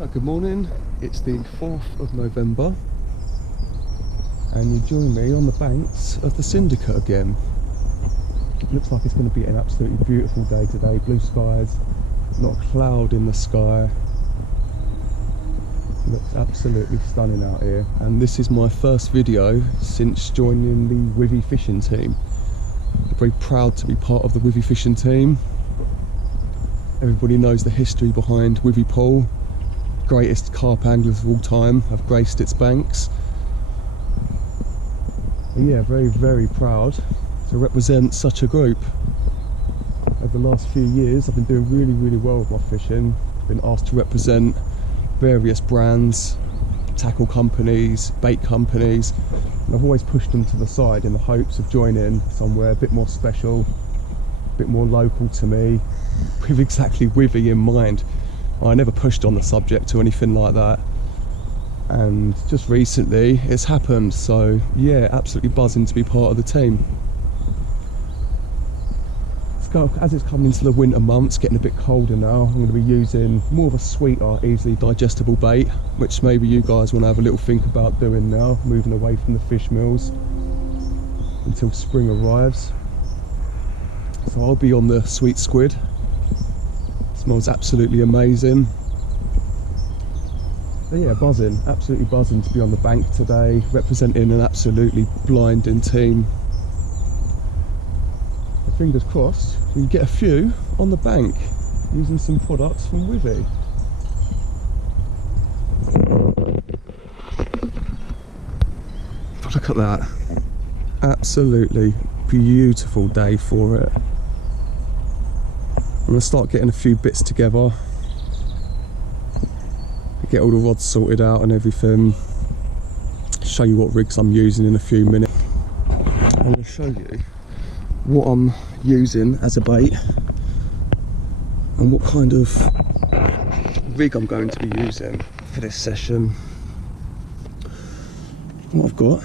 Good morning, it's the 4th of November and you join me on the banks of the Syndicate again. It looks like it's going to be an absolutely beautiful day today, blue skies, not a cloud in the sky. Looks absolutely stunning out here, and this is my first video since joining the Withy fishing team. I'm very proud to be part of the Withy fishing team. Everybody knows the history behind Withy Pool. Greatest carp anglers of all time have graced its banks. But yeah, very proud to represent such a group. Over the last few years I've been doing really well with my fishing. I've been asked to represent various brands, tackle companies, bait companies, and I've always pushed them to the side in the hopes of joining somewhere a bit more special, a bit more local to me, with exactly Withy in mind. I never pushed on the subject or anything like that, and just recently it's happened, so yeah, absolutely buzzing to be part of the team. As it's coming into the winter months, getting a bit colder now, I'm going to be using more of a sweeter, easily digestible bait, which maybe you guys want to have a little think about doing now, moving away from the fish meals until spring arrives. So I'll be on the sweet squid. Smells absolutely amazing. But yeah, buzzing, absolutely buzzing to be on the bank today, representing an absolutely blinding team. So fingers crossed we can get a few on the bank using some products from Withy. Look at that, absolutely beautiful day for it. I'm going to start getting a few bits together, get all the rods sorted out and everything, show you what rigs I'm using in a few minutes. I'm going to show you what I'm using as a bait and what kind of rig I'm going to be using for this session. What I've got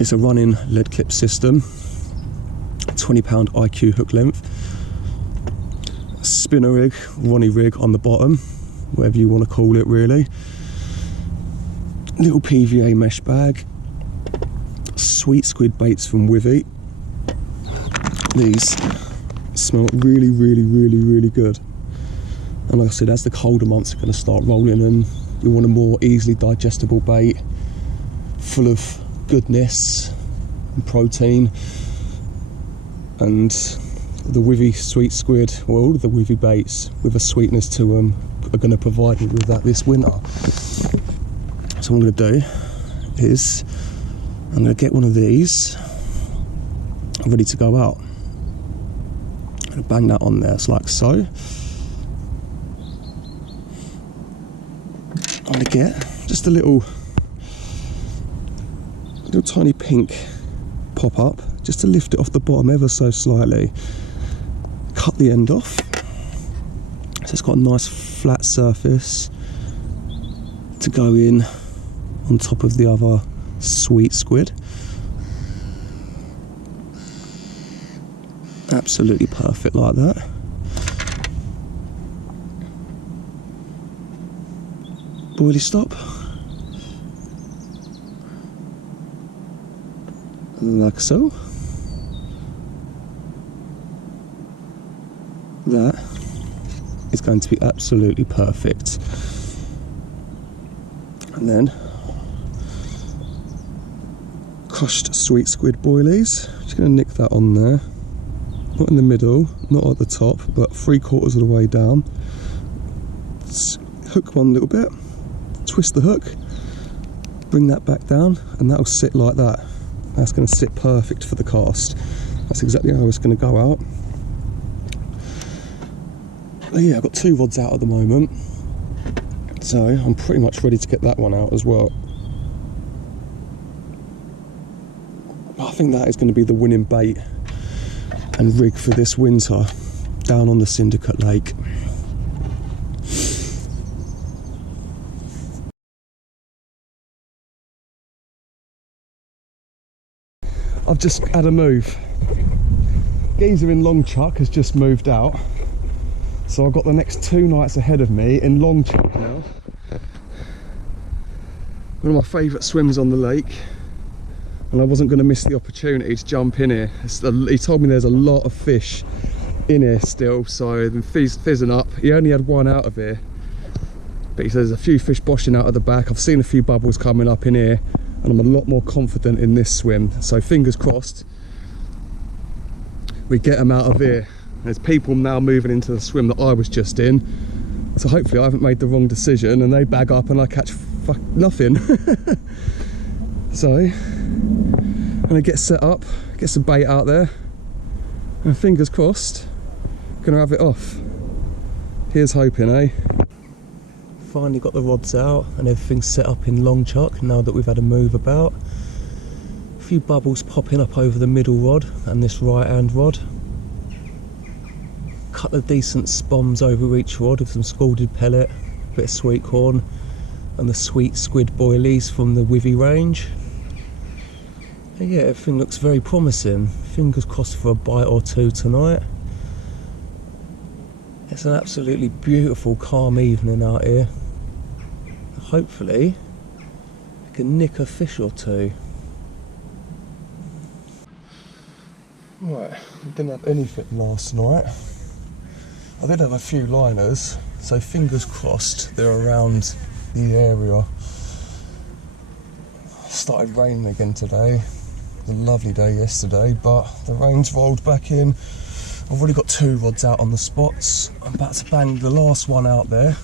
is a running lead clip system, 20-pound IQ hook length, spinner rig, Ronnie rig on the bottom, whatever you want to call it really, little PVA mesh bag, sweet squid baits from Withy. These smell really good, and like I said, as the colder months are going to start rolling in, you want a more easily digestible bait full of goodness and protein, and the Withy sweet squid, or all of the Withy baits with a sweetness to them, are going to provide me with that this winter. So what I'm going to do is I'm going to get one of these ready to go out. I'm going to bang that on there, it's like so. I'm going to get just a little tiny pink pop up, just to lift it off the bottom ever so slightly. Cut the end off, so it's got a nice flat surface to go in on top of the other sweet squid. Absolutely perfect like that. Boilie stop, like so. That is going to be absolutely perfect. And then crushed sweet squid boilies, just going to nick that on there, not in the middle, not at the top, but 3/4 of the way down. Hook one little bit, twist the hook, bring that back down, and that'll sit like that. That's going to sit perfect for the cast. That's exactly how it's going to go out. But yeah, I've got 2 rods out at the moment, so I'm pretty much ready to get that one out as well. I think that is going to be the winning bait and rig for this winter down on the Syndicate Lake. I've just had a move. Geezer in long chuck has just moved out. So I've got the next 2 nights ahead of me in Long Chalk now. One of my favourite swims on the lake, and I wasn't going to miss the opportunity to jump in here. He told me there's a lot of fish in here still, so they're fizzing up. He only had 1 out of here, but he says there's a few fish boshing out of the back. I've seen a few bubbles coming up in here, and I'm a lot more confident in this swim, so fingers crossed we get them out of here. There's people now moving into the swim that I was just in, so hopefully I haven't made the wrong decision and they bag up and I catch nothing. So I'm gonna get set up, get some bait out there, and fingers crossed gonna have it off. Here's hoping, eh? Finally got the rods out and everything's set up in Long Chalk now that we've had a move about. A few bubbles popping up over the middle rod and this right hand rod. Couple of decent spoms over each rod with some scalded pellet, a bit of sweet corn, and the sweet squid boilies from the Wivy range. And yeah, everything looks very promising. Fingers crossed for a bite or 2 tonight. It's an absolutely beautiful, calm evening out here. Hopefully, I can nick a fish or 2. Right, I didn't have anything last night. I did have a few liners, so fingers crossed they're around the area. Started raining again today. It was a lovely day yesterday, but the rain's rolled back in. I've already got 2 rods out on the spots. I'm about to bang the last one out there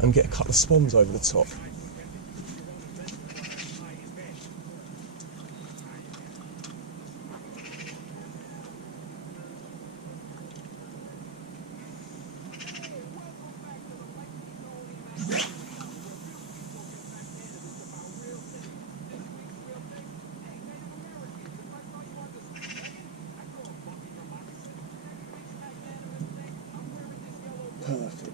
and get a couple of spoms over the top. Perfect.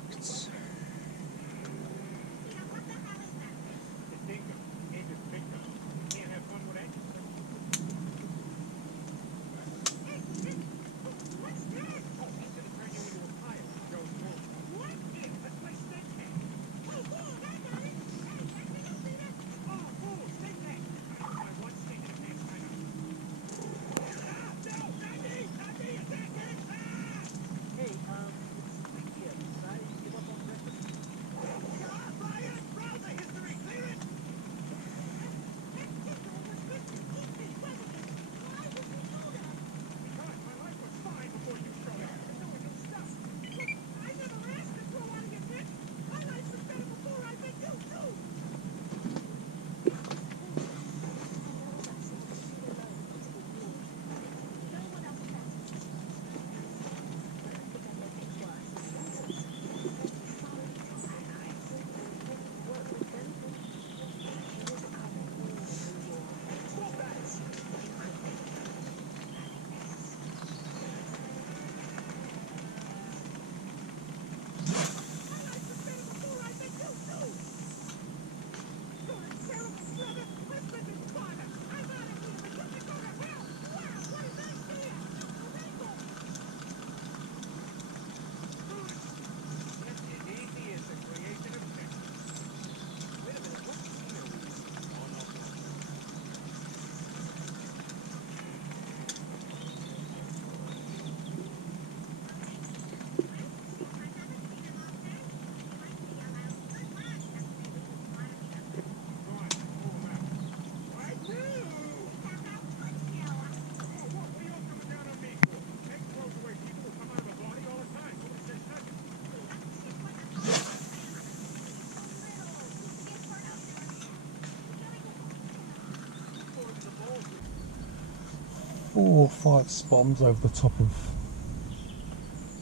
Four or 5 spoms over the top of,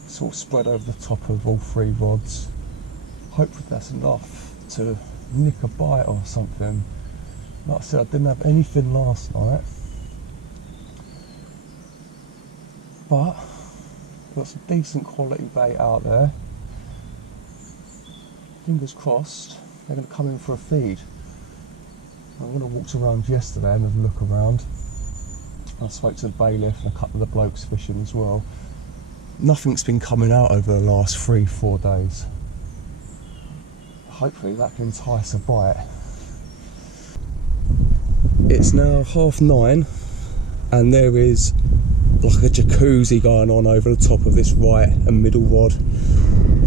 sort of spread over the top of all 3 rods. Hopefully that's enough to nick a bite or something. Like I said, I didn't have anything last night, but got some decent quality bait out there. Fingers crossed they're going to come in for a feed. I would have walked around yesterday and had a look around. I spoke to the bailiff and a couple of the blokes fishing as well. nothing's been coming out over the last 3-4 days. Hopefully that can entice a bite. It's now 9:30 and there is like a jacuzzi going on over the top of this right and middle rod.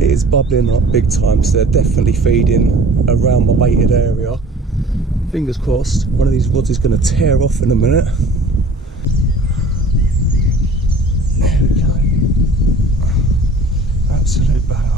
It is bubbling up big time, so they're definitely feeding around my baited area. Fingers crossed, one of these rods is going to tear off in a minute. There we go. Absolute batter.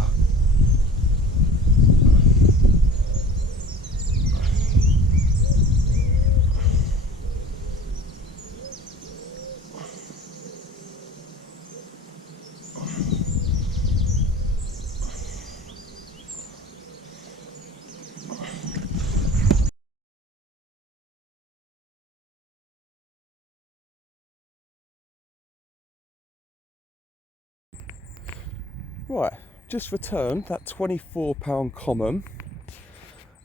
Right, just returned that £24 common,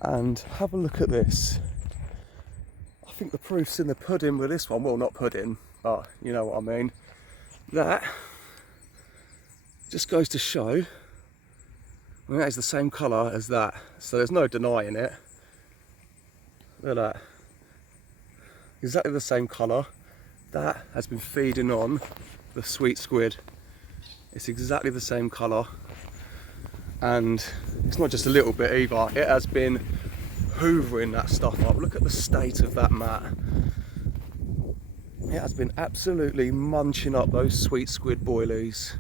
and have a look at this. I think the proof's in the pudding with this one. Well, not pudding, but you know what I mean. That just goes to show, I mean, that is the same colour as that, so there's no denying it. Look at that. Exactly the same colour. That has been feeding on the sweet squid. It's exactly the same colour, and it's not just a little bit either. It has been hoovering that stuff up. Look at the state of that mat. It has been absolutely munching up those sweet squid boilies.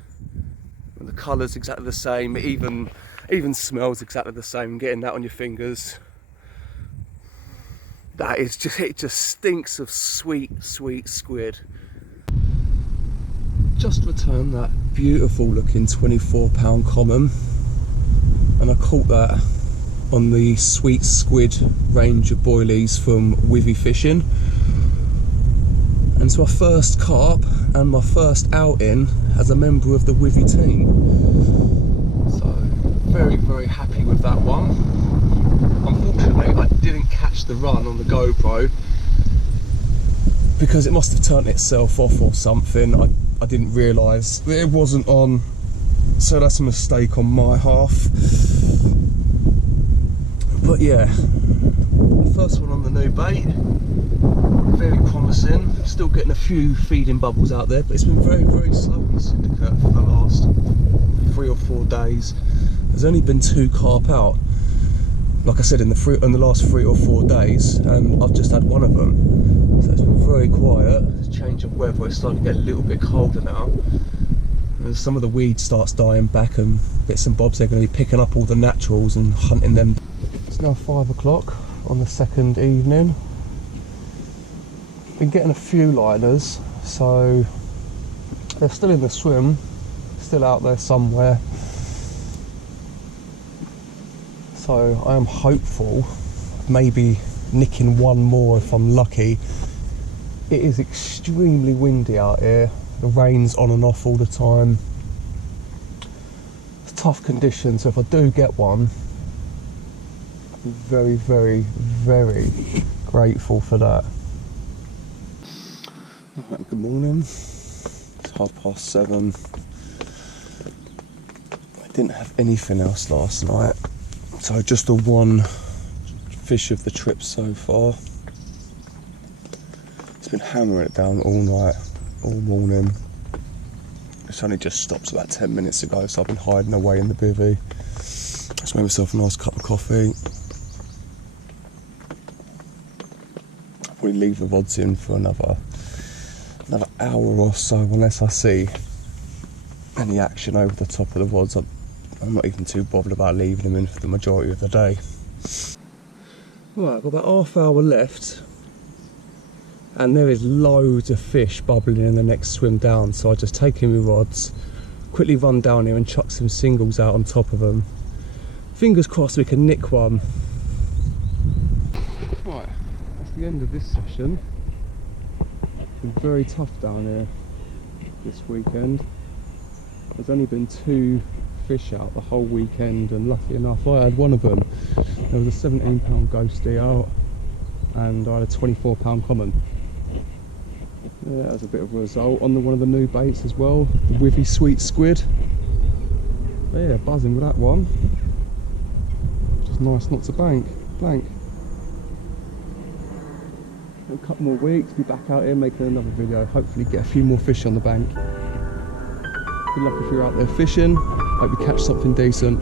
And the colour's exactly the same. It even smells exactly the same. Getting that on your fingers. That is just, it just stinks of sweet, sweet squid. Just returned that beautiful looking £24 common, and I caught that on the sweet squid range of boilies from Withy Fishing, and it's my first carp and my first outing as a member of the Withy team, so very, very happy with that one. Unfortunately I didn't catch the run on the GoPro because it must have turned itself off or something. I didn't realise that it wasn't on, so that's a mistake on my half. But yeah, first one on the new bait, very promising. Still getting a few feeding bubbles out there, but it's been very, very slow on the syndicate for the last 3 or 4 days. There's only been 2 carp out, like I said, in the last 3 or 4 days, and I've just had one of them. So it's been very quiet. It's change of weather, it's starting to get a little bit colder now. As some of the weed starts dying back and bits and bobs, they're going to be picking up all the naturals and hunting them. It's now 5 o'clock on the second evening. Been getting a few liners, so they're still in the swim, still out there somewhere. So I am hopeful, maybe nicking one more if I'm lucky. It is extremely windy out here. The rain's on and off all the time. It's tough conditions, so if I do get one, I'm very, very, very grateful for that. Right, good morning. It's 7:30. I didn't have anything else last night, so just the one fish of the trip so far. It's been hammering it down all night, all morning. It's only just stopped about 10 minutes ago, so I've been hiding away in the bivvy. Just made myself a nice cup of coffee. I'll probably leave the rods in for another hour or so, unless I see any action over the top of the rods. I'm not even too bothered about leaving them in for the majority of the day. Right, I've got about half hour left, and there is loads of fish bubbling in the next swim down, so I just take in my rods, quickly run down here and chuck some singles out on top of them. Fingers crossed we can nick one. Right, that's the end of this session. It's been very tough down here this weekend. There's only been 2 fish out the whole weekend, and lucky enough I had one of them. There was a 17 pound ghostie out, and I had a 24 pound common. Yeah, that was a bit of a result on one of the new baits as well, the withy sweet squid. Yeah, buzzing with that one. Just nice not to blank. In a couple more weeks, be back out here making another video. Hopefully get a few more fish on the bank. Good luck if you're out there fishing. Hope you catch something decent.